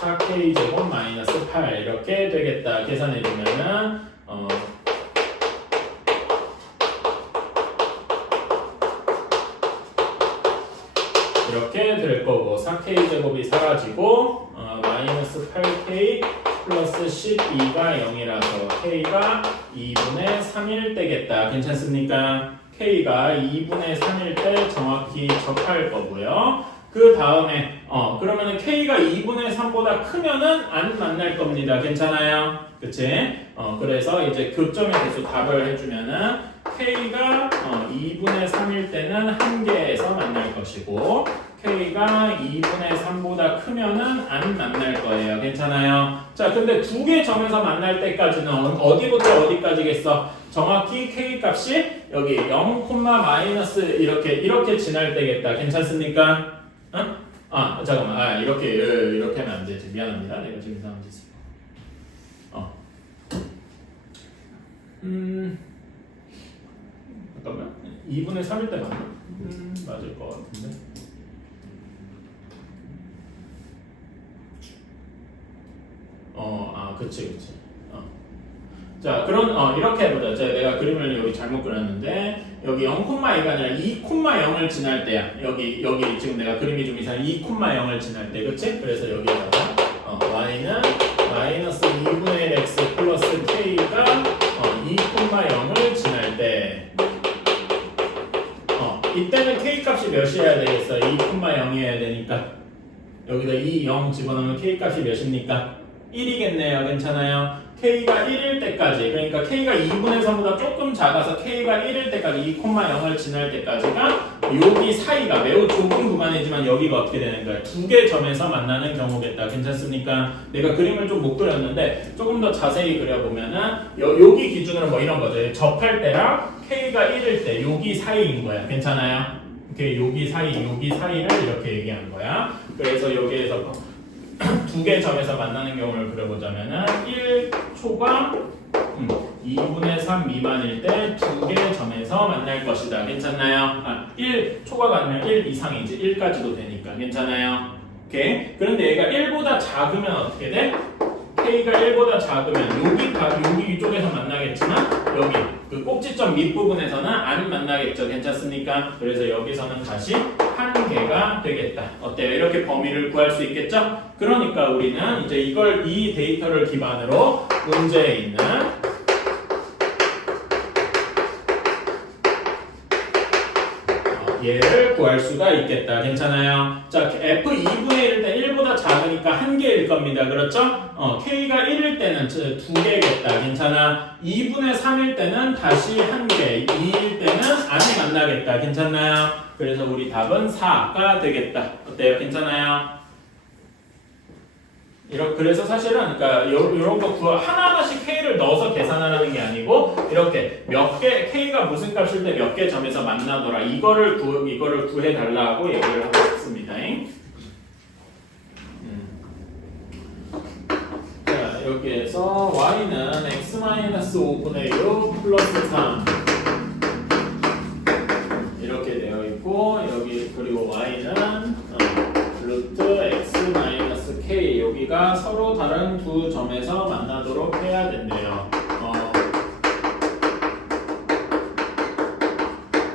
4k 제곱 마이너스 8 이렇게 되겠다. 계산해주면은 이렇게 될 거고 4k 제곱이 사라지고 마이너스 8k 플러스 12가 0이라서 k가 2분의 3일 때겠다. 괜찮습니까? k가 2분의 3일 때 정확히 접할 거고요. 그 다음에 그러면은 k가 2분의 3보다 크면은 안 만날 겁니다. 괜찮아요? 그치? 그래서 이제 교점의 대수 답을 해주면은 k가 2분의 3일 때는 1개에서 만날 것이고 k가 2분의 3보다 크면은 안 만날 거예요. 괜찮아요? 자, 근데 두 개 점에서 만날 때까지는 어디부터 어디까지겠어? 정확히 k 값이 여기 0, 마이너스 이렇게 지날 때겠다. 괜찮습니까? 응? 잠깐만. 이렇게 하면 안 되지. 미안합니다. 내가 지금 이상한 짓 했어. 잠깐만. 2분의 3일 때 맞나? 맞을 것 같은데. 그치. 자, 그럼 이렇게 해보자. 내가 그림을 여기 잘못 그렸는데 여기 0,2가 아니라 2,0을 지날 때야. 여기 지금 내가 그림이 좀 이상해. 2,0을 지날 때, 그치? 그래서 여기에다가 y는 마이너스 2분의 1 x 플러스 k가 2,0을 지날 때 이때는 k 값이 몇이어야 되겠어? 2,0이어야 되니까 여기다 2, 0 집어넣으면 k 값이 몇입니까? 1이겠네요. 괜찮아요? k가 1일 때까지 그러니까 k가 2분의 3보다 조금 작아서 k가 1일 때까지 2,0을 지날 때까지가 여기 사이가 매우 좁은 구간이지만 여기가 어떻게 되는 거야? 두 개 점에서 만나는 경우겠다. 괜찮습니까? 내가 그림을 좀 못 그렸는데 조금 더 자세히 그려보면은 여기 기준으로 뭐 이런 거죠. 접할 때랑 k가 1일 때 여기 사이인 거야. 괜찮아요? 오케이, 여기 사이를 이렇게 얘기한 거야. 그래서 여기에서 두 개 점에서 만나는 경우를 그려보자면은 1초가 2분의 3 미만일 때 두 개 점에서 만날 것이다. 괜찮나요? 1초가 아니면 1 이상이지. 1까지도 되니까. 괜찮아요? 오케이. 그런데 얘가 1보다 작으면 어떻게 돼? k가 1보다 작으면 여기 위쪽에서 만나겠지만 여기 그 꼭지점 밑부분에서는 안 만나겠죠. 괜찮습니까? 그래서 여기서는 다시 한 개가 되겠다. 어때요? 이렇게 범위를 구할 수 있겠죠? 그러니까 우리는 이제 이 데이터를 기반으로 문제에 있는 얘를 구할 수가 있겠다. 괜찮아요? 자, f 2분의 1일 때 1보다 작으니까 한 개일 겁니다. 그렇죠? k가 1일 때는 두 개겠다. 괜찮아? 2분의 3일 때는 다시 한 개, 2일 때는 안 만나겠다. 괜찮나요? 그래서 우리 답은 4가 되겠다. 어때요? 괜찮아요? 그래서 사실은 그러니까 이런 거 하나하나씩 k를 넣어서 계산하라는 게 아니고 이렇게 몇 개 k가 무슨 값일 때 몇 개 점에서 만나더라 이거를 구해 달라고 얘기를 하고 싶습니다. 자, 여기에서 y는 x-5분의 6 플러스 3 이렇게 되어 있고 여기 그리고 y는 루트 x 마이너스 k 여기가 서로 다른 두 점에서 만나도록 해야 된대요.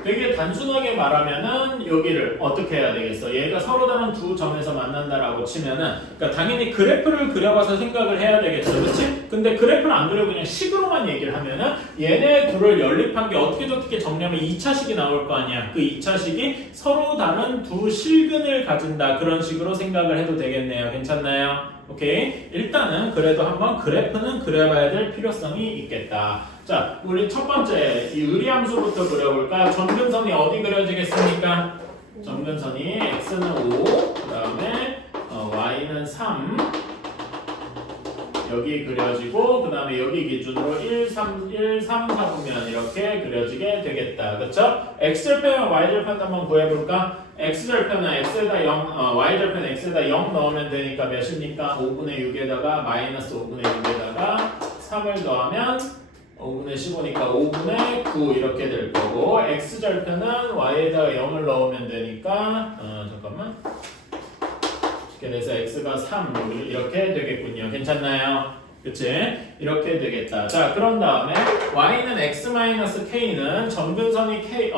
되게 단순하게 말하면은 여기를 어떻게 해야 되겠어? 얘가 서로 다른 두 점에서 만난다라고 치면은 그러니까 당연히 그래프를 그려봐서 생각을 해야 되겠죠, 그렇지? 근데 그래프를 안 그리고 그냥 식으로만 얘기를 하면은 얘네 둘을 연립한 게 어떻게 정리하면 2차식이 나올 거 아니야. 그 2차식이 서로 다른 두 실근을 가진다 그런 식으로 생각을 해도 되겠네요. 괜찮나요? 오케이. 일단은 그래도 한번 그래프는 그려봐야 될 필요성이 있겠다. 자, 우리 첫 번째 이 의리함수부터 그려볼까? 점근선이 어디 그려지겠습니까? 점근선이 x는 5, 그 다음에 y는 3 여기 그려지고 그 다음에 여기 기준으로 1, 3, 4보면 이렇게 그려지게 되겠다. 그쵸? x절편과 y절편 한번 구해볼까? x절편은 x에다 0, y절편 x에다 0 넣으면 되니까 몇입니까? 5분의 6에다가 마이너스 5분의 6에다가 3을 더하면 5분의 15니까 5분의 9 이렇게 될 거고 x절편은 y에다가 0을 넣으면 되니까 잠깐만 그래서 x가 3 이렇게 되겠군요. 괜찮나요? 그치? 이렇게 되겠다. 자, 그런 다음에 y는 x-k는 점근선이 k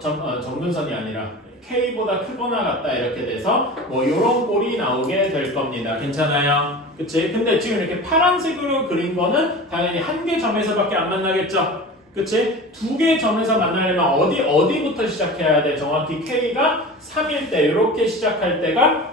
점근선이 아니라 k보다 크거나 같다 이렇게 돼서 뭐 요런 꼴이 나오게 될 겁니다. 괜찮아요? 그치? 근데 지금 이렇게 파란색으로 그린 거는 당연히 한 개 점에서밖에 안 만나겠죠? 그치? 두 개 점에서 만나려면 어디부터 시작해야 돼? 정확히 k가 3일 때 이렇게 시작할 때가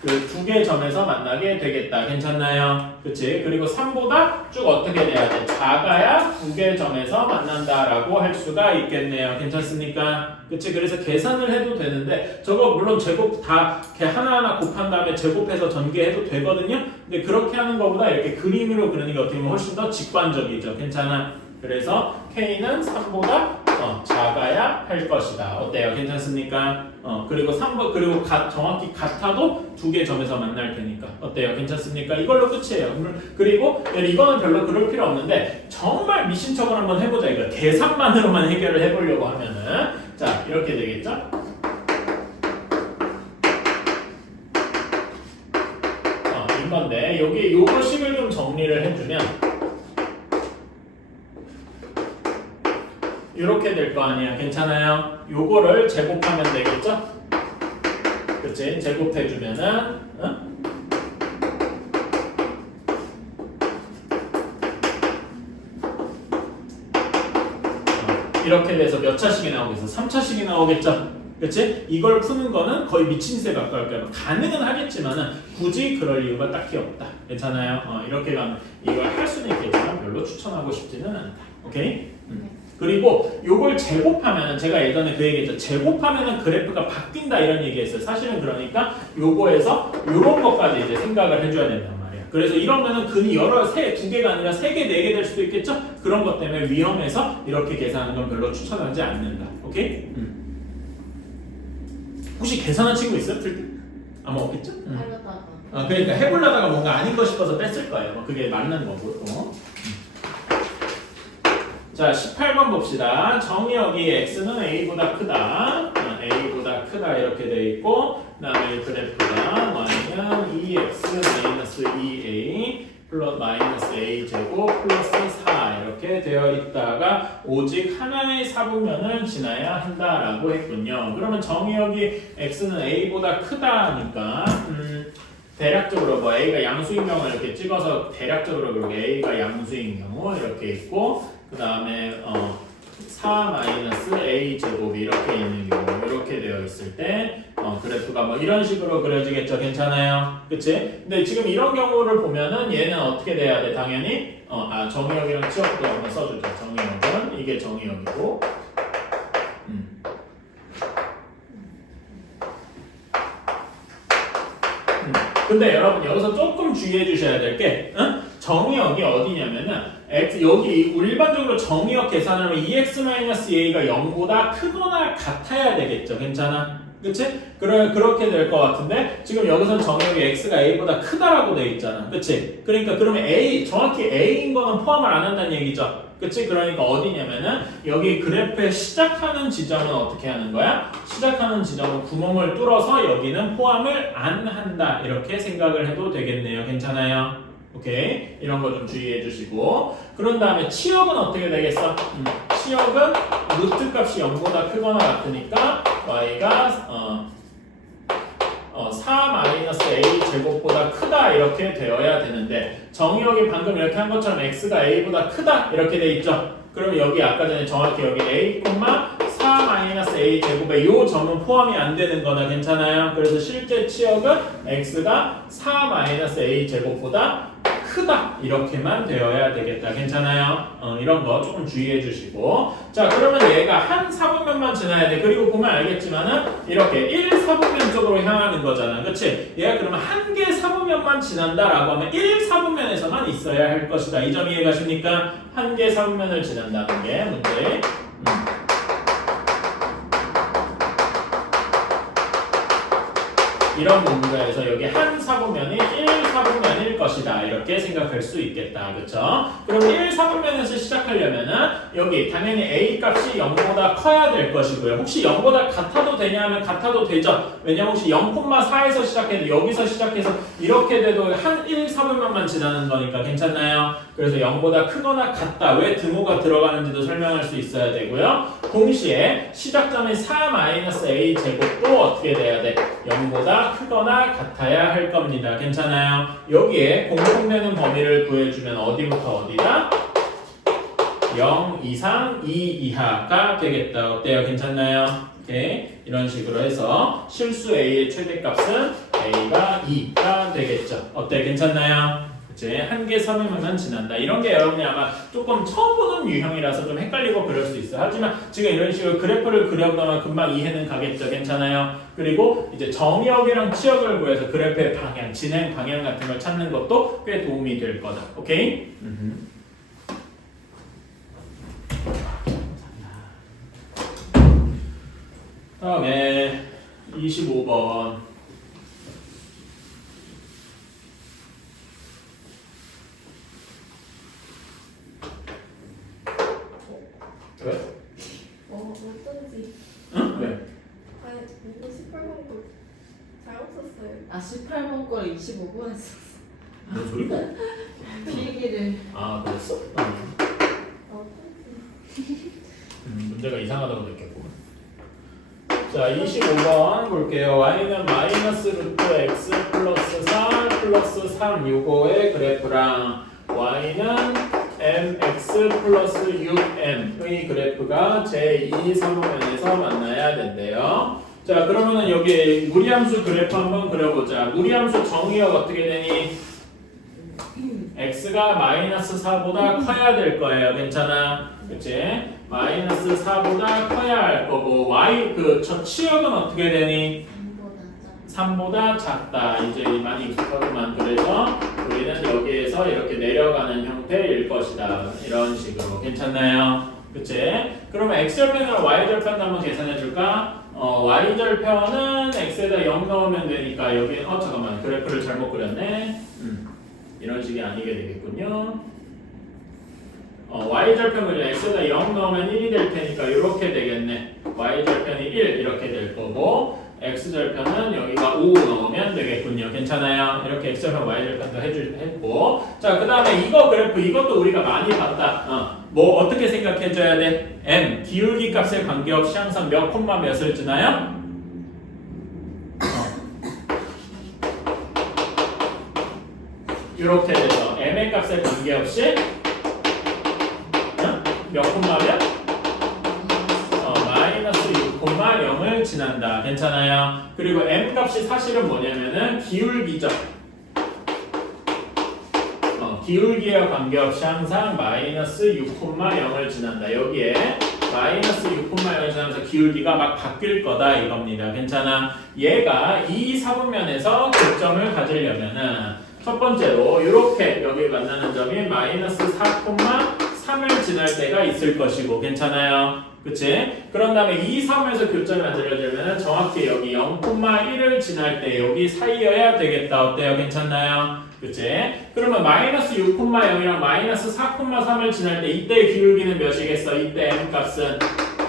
그 두 개 점에서 만나게 되겠다. 괜찮나요? 그치? 그리고 3보다 쭉 어떻게 돼야 돼? 작아야 두 개 점에서 만난다라고 할 수가 있겠네요. 괜찮습니까? 그치? 그래서 계산을 해도 되는데 저거 물론 제곱 다 이렇게 하나하나 곱한 다음에 제곱해서 전개해도 되거든요. 근데 그렇게 하는 것보다 이렇게 그림으로 그리는 게 어떻게 보면 훨씬 더 직관적이죠. 괜찮아? 그래서 K는 3보다 작아야 할 것이다. 어때요? 괜찮습니까? 그리고 3번 그리고 정확히 같아도 두 개 점에서 만날 테니까 어때요? 괜찮습니까? 이걸로 끝이에요. 그리고 이거는 별로 그럴 필요 없는데 정말 미신척을 한번 해보자. 이거 계산만으로만 해결을 해보려고 하면은 자 이렇게 되겠죠? 이건데 여기 요거 식을 좀 정리를 해주면. 이렇게 될 거 아니야. 괜찮아요? 요거를 제곱하면 되겠죠? 그치? 제곱해주면은 이렇게 돼서 몇 차식이 나오겠어? 3차식이 나오겠죠? 그치? 이걸 푸는 거는 거의 미친 새 가까울 거예요. 가능은 하겠지만은 굳이 그럴 이유가 딱히 없다. 괜찮아요? 이렇게 가면 이걸 할 수는 있겠지만 별로 추천하고 싶지는 않다. 오케이? 그리고 요걸 제곱하면은 제가 예전에 그 얘기했죠. 제곱하면은 그래프가 바뀐다 이런 얘기했어요. 사실은 그러니까 요거에서 요런 것까지 이제 생각을 해줘야 된단 말이야. 그래서 이러면은 근이 두 개가 아니라 3개, 4개 될 수도 있겠죠? 그런 것 때문에 위험해서 이렇게 계산하는 건 별로 추천하지 않는다. 오케이? 혹시 계산한 친구 있어요? 아마 없겠죠? 그러니까 해보려다가 뭔가 아닌 거 싶어서 뺐을 거예요. 그게 맞는 거고. 자, 18번 봅시다. 정의역이 x는 a보다 크다. a보다 크다 이렇게 돼 있고 그 다음에 그래프가 y는 2x-2a 플러스 마이너스 a 제곱 플러스 4 이렇게 되어 있다가 오직 하나의 사분면을 지나야 한다라고 했군요. 그러면 정의역이 x는 a보다 크다니까 대략적으로 뭐 a가 양수인 경우 이렇게 찍어서 대략적으로 그렇게 a가 양수인 경우 이렇게 있고 그 다음에 4-a 제곱이 이렇게 있는 경우 이렇게 되어 있을 때 그래프가 뭐 이런 식으로 그려지겠죠. 괜찮아요? 그치? 근데 지금 이런 경우를 보면은 얘는 어떻게 돼야 돼? 당연히 정의역이랑 치역도 한번 써주자. 정의역은 이게 정의역이고 근데 여러분 여기서 조금 주의해 주셔야 될 게 정의역이 어디냐면은 여기 일반적으로 정의역 계산하면 2x-a가 0보다 크거나 같아야 되겠죠. 괜찮아? 그치? 그렇게 될 것 같은데 지금 여기서는 정의역이 x가 a보다 크다라고 돼 있잖아. 그치? 그러니까 그러면 정확히 a인 거는 포함을 안 한다는 얘기죠. 그치? 그러니까 어디냐면은 여기 그래프의 시작하는 지점은 어떻게 하는 거야? 시작하는 지점은 구멍을 뚫어서 여기는 포함을 안 한다. 이렇게 생각을 해도 되겠네요. 괜찮아요? 오케이? 이런 거 좀 주의해 주시고 그런 다음에 치역은 어떻게 되겠어? 치역은 루트 값이 0보다 크거나 같으니까 y가 4-a 제곱보다 크다 이렇게 되어야 되는데 정의역이 방금 이렇게 한 것처럼 x가 a보다 크다 이렇게 돼 있죠. 그럼 여기 아까 전에 정확히 여기 a, 4-a 제곱에 요 점은 포함이 안 되는 거나 괜찮아요. 그래서 실제 치역은 x가 4-a 제곱보다 크다 이렇게만 되어야 되겠다. 괜찮아요? 이런 거 조금 주의해 주시고 자 그러면 얘가 한 4분면만 지나야 돼. 그리고 보면 알겠지만은 이렇게 1 4분면 쪽으로 향하는 거잖아. 그치? 얘가 그러면 한 개 4분면만 지난다라고 하면 1 4분면에서만 있어야 할 것이다. 이 점 이해가십니까? 한 개 4분면을 지난다는 게 문제. 이런 문제에서 여기 한 4분면이 1 4분면일 것이다. 이렇게 생각할 수 있겠다. 그쵸? 그럼 1 4분면에서 시작하려면은 여기 당연히 a 값이 0보다 커야 될 것이고요. 혹시 0보다 같아도 되냐 하면 같아도 되죠. 왜냐면 혹시 0,4에서 시작해도 여기서 시작해서 이렇게 돼도 한 1 4분면만 지나는 거니까 괜찮나요? 그래서 0보다 크거나 같다. 왜 등호가 들어가는지도 설명할 수 있어야 되고요. 동시에 시작점인 4-a 제곱도 어떻게 돼야 돼? 0보다 크거나 같아야 할 겁니다. 괜찮아요? 여기에 공통되는 범위를 구해주면 어디부터 어디다? 0 이상 2 이하가 되겠다. 어때요? 괜찮나요? 오케이. 이런 식으로 해서 실수 a의 최대값은 a가 2가 되겠죠. 어때? 괜찮나요? 그치? 한 개 3회만 지난다. 이런 게 여러분이 아마 조금 처음 보는 유형이라서 좀 헷갈리고 그럴 수 있어요. 하지만 지금 이런 식으로 그래프를 그려보면 금방 이해는 가겠죠. 괜찮아요? 그리고 이제 정의역이랑 치역을 구해서 그래프의 방향, 진행 방향 같은 걸 찾는 것도 꽤 도움이 될 거다. 오케이? 다음에 25번. 왜? 어쩐지. 응? 왜? 아니, 이거 18번 거 잘못 썼어요. 아 18번 거를 25번 했어. 뭔 소리고? 필기를. 아 그랬어? 어쩐지. 문제가 이상하다고 느꼈고. 자 25번 볼게요. y는 마이너스 루트 x 플러스 4 플러스 3 요거의 그래프랑 y는 mx 플러스 6m의 그래프가 제2사분면에서 만나야 된대요. 자 그러면은 여기 무리함수 그래프 한번 그려보자. 무리함수 정의역 어떻게 되니? x가 마이너스 4보다 커야 될 거예요. 괜찮아? 그치? 마이너스 4보다 커야 할 거고 y 저 치역은 어떻게 되니? 3보다 작다. 이제 많이 익숙하구만. 그래서 우리는 여기에서 이렇게 내려가는 형태일 것이다. 이런 식으로. 괜찮나요? 그치? 그러면 x절편이랑 y절편도 한번 계산해 줄까? y절편은 x에다 0 넣으면 되니까 여기 잠깐만 그래프를 잘못 그렸네. 이런 식이 아니게 되겠군요. y절편을 x에다 0 넣으면 1이 될 테니까 이렇게 되겠네. y절편이 1 이렇게 될 거고 x절편은 여기가 5 넣으면 되겠군요. 괜찮아요? 이렇게 x절편, y절편도 했고 자, 그 다음에 이거 그래프 이것도 우리가 많이 봤다. 뭐 어떻게 생각해줘야 돼? m, 기울기 값에 관계없이 항상 몇 콤마 몇을 지나요? 이렇게 돼서 m의 값에 관계없이 몇 콤마면? 마이너스 6,0을 지난다. 괜찮아요? 그리고 m 값이 사실은 뭐냐면은 기울기죠. 기울기와 관계없이 항상 마이너스 6,0을 지난다. 여기에 마이너스 6,0을 지나면서 기울기가 막 바뀔 거다 이겁니다. 괜찮아? 얘가 이 사분면에서 교점을 가지려면은 첫 번째로 이렇게 여기 만나는 점이 마이너스 4,3을 지날 때가 있을 것이고 괜찮아요? 그치? 그런 다음에 이 3에서 교점이 만들어지면 정확히 여기 0,1을 지날 때 여기 사이여야 되겠다. 어때요? 괜찮나요? 그치? 그러면 마이너스 6,0이랑 마이너스 4,3을 지날 때 이때의 기울기는 몇이겠어? 이때 m 값은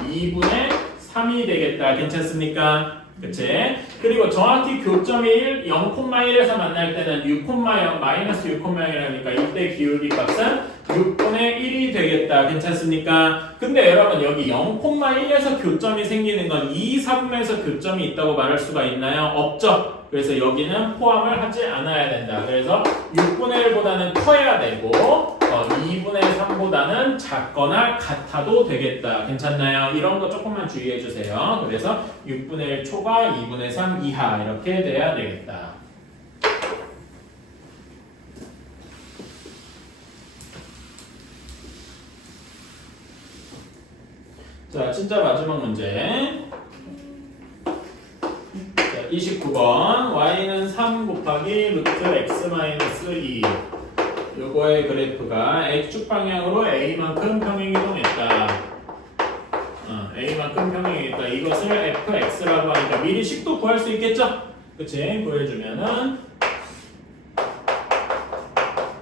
2분의 3이 되겠다. 괜찮습니까? 그치? 그리고 정확히 교점이 0,1에서 만날 때는 6,0 마이너스 6,0이라니까 이때 기울기 값은 6분의 1이 되겠다. 괜찮습니까? 근데 여러분 여기 0,1에서 교점이 생기는 건 2, 3에서 교점이 있다고 말할 수가 있나요? 없죠. 그래서 여기는 포함을 하지 않아야 된다. 그래서 6분의 1보다는 커야 되고 2분의 3보다는 작거나 같아도 되겠다. 괜찮나요? 이런 거 조금만 주의해 주세요. 그래서 6분의 1 초과 2분의 3 이하 이렇게 돼야 되겠다. 자, 진짜 마지막 문제. 자, 29번. y는 3 곱하기 루트 x 마이너스 2. 요거의 그래프가 x축 방향으로 a만큼 평행이동했다. a만큼 평행이동했다. 이것을 fx라고 하니까 미리 식도 구할 수 있겠죠? 그치? 구해주면은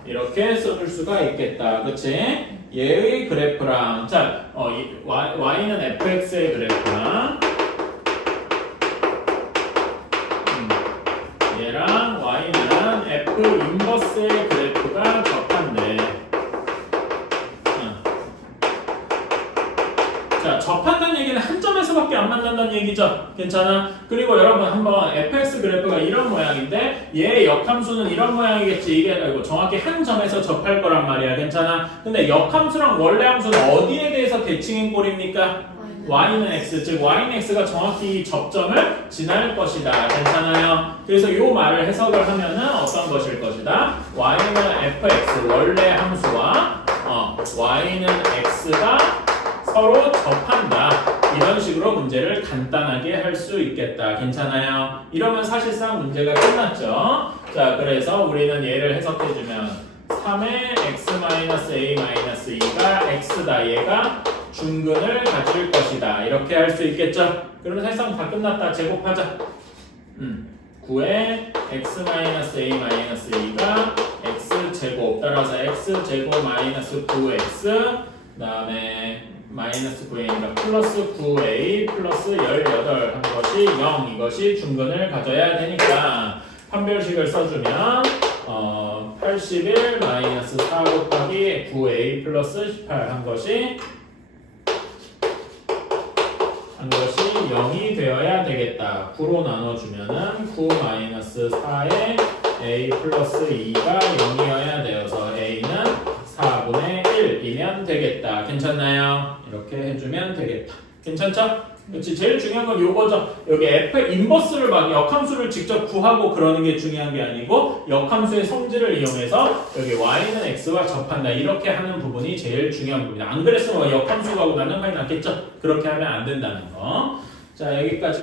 이렇게 써줄 수가 있겠다. 그치? 얘의 그래프랑 자, y는 fx의 그래프랑 얘랑 y는 f 인버스의 그래프가 접한대. 자, 접한다는 얘기는 한 점에서밖에 안 만난다는 얘기죠. 괜찮아? 그리고 여러분 한번 fx 그래프가 이런 모양인데 얘의 역함수는 이런 모양이겠지. 이게 아니고 정확히 한 점에서 접할 거란 말이야. 괜찮아? 근데 역함수랑 원래 함수는 어디에 대해서 대칭인 꼴입니까? y는 x, 즉 y는 x가 정확히 이 접점을 지날 것이다. 괜찮아요? 그래서 이 말을 해석을 하면은 어떤 것일 것이다? y는 fx 원래 함수와 y는 x가 서로 접한다. 이런 식으로 문제를 간단하게 할 수 있겠다. 괜찮아요? 이러면 사실상 문제가 끝났죠. 자, 그래서 우리는 얘를 해석해주면 3의 x-a-2가 x다. 얘가 중근을 가질 것이다. 이렇게 할 수 있겠죠? 그러면 사실상 다 끝났다. 제곱하자. 9의 x-a-2가 x제곱 따라서 x제곱 마이너스 9x 그 다음에 마이너스 9a니까 플러스 9a 플러스 18 한 것이 0 이것이 중근을 가져야 되니까 판별식을 써주면 81 마이너스 4 곱하기 9a 플러스 18 한 것이 0이 되어야 되겠다. 9로 나눠주면은 9 마이너스 4에 a 플러스 2가 0이어야 되어서 a는 4분의 1이면 되겠다. 괜찮나요? 이렇게 해주면 되겠다. 괜찮죠? 그렇지. 제일 중요한 건 요거죠. 여기 f 인버스를 막 역함수를 직접 구하고 그러는 게 중요한 게 아니고 역함수의 성질을 이용해서 여기 y는 x와 접한다. 이렇게 하는 부분이 제일 중요한 부분이다. 안 그랬으면 역함수 가고 난장판이 났겠죠? 그렇게 하면 안 된다는 거. 자, 여기까지.